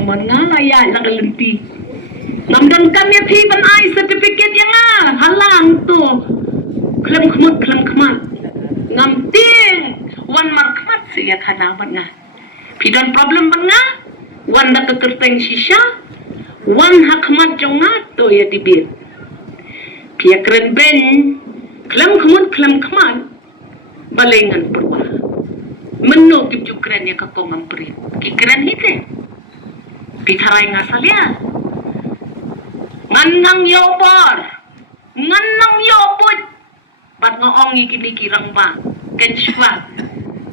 man nga ya la lenti namdan kan ya thi ban ai certificate yang halang tu klem khmat ngam ting wan mar khmat si ya khana ban nga pidon problem ban nga wan da kyrteng shisha wan hakmat jonga to ya dibit pia kren ben klem khmat balengan perwa menno kip jukren ya ka kong Ampareen ki kren hite pitharai ngasalia nganang yopor nganang yoput bat ngoong ikini kirang ba kenshwa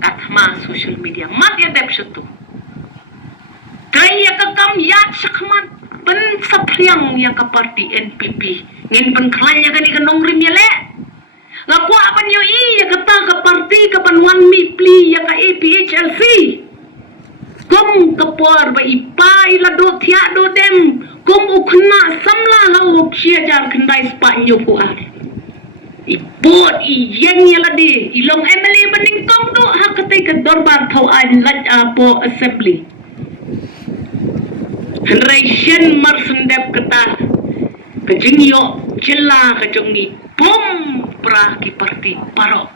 katma social media mat ya dep shutu trai ya ka kam yat sakmat ben sapriang ya ka party NPP ngin ben khlanya kani ka nongrim ya le ngakwa pan yo ya kata ka party ka pan wan mi pli ya ka APHLC kom kapor ba ipai la do thia do dem kom ukhna samla lo chia jar khandai spa nyo ko a ibot I yang ya la di ilong MLA baning kom do hakate ka dorbar thau an laj po assembly Henration marsendep kata kejingyo jela kejongi bom pra ki parti paro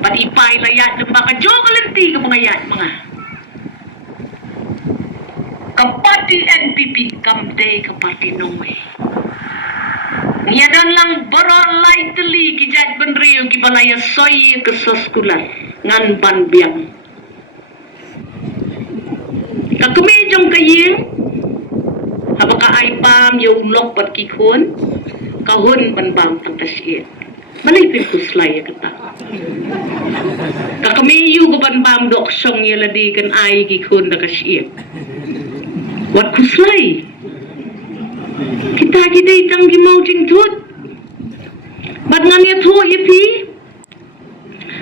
pat ipai layat demba ka jogalenti ka mga yat mga kapati NPP kamte kapati nongwe niadan lang borol lightly ki jat benrio ki balaya soy ke soskular ngan ban biang kakumi jong kaying habaka ay pam yung lok pat ki khun kahun ban bam tang tasit malay pin kuslay ya kata kakami yu ko ban bam dok song ya ladi kan ay ki khun da kasit wat kuslay kita itang gimau jing tut bat ngam ya tho ipi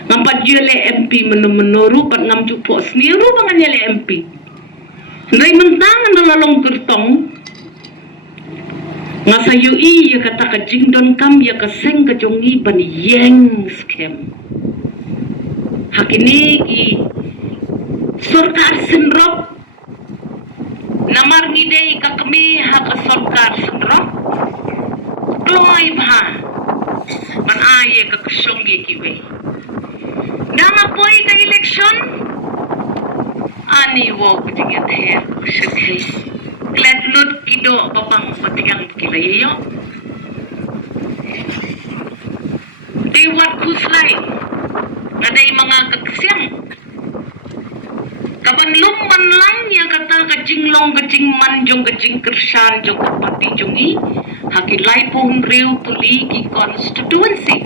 ngampat jele MP menuru pat ngam ju po sniru bangan jele MP ndai mentang ndalalong kertong ngasa UI ya kata ka jingdon kam ya ka seng ka jongi ban yeng scam hakini ki sarkar senrok namar ngidei ka kami ha ka sarkar senrok kloy bha man aye ka kusongi kiwe dama poi ka election ani wo kutingat her shakhe kletlut kido babang patiang kilayo diwat kuslay naday mga kaksiyang kabanlum man lang yang kata kajinglong kajing manjong kajing kersan jong kapati jongi hakilay pong riu tuli ki constituency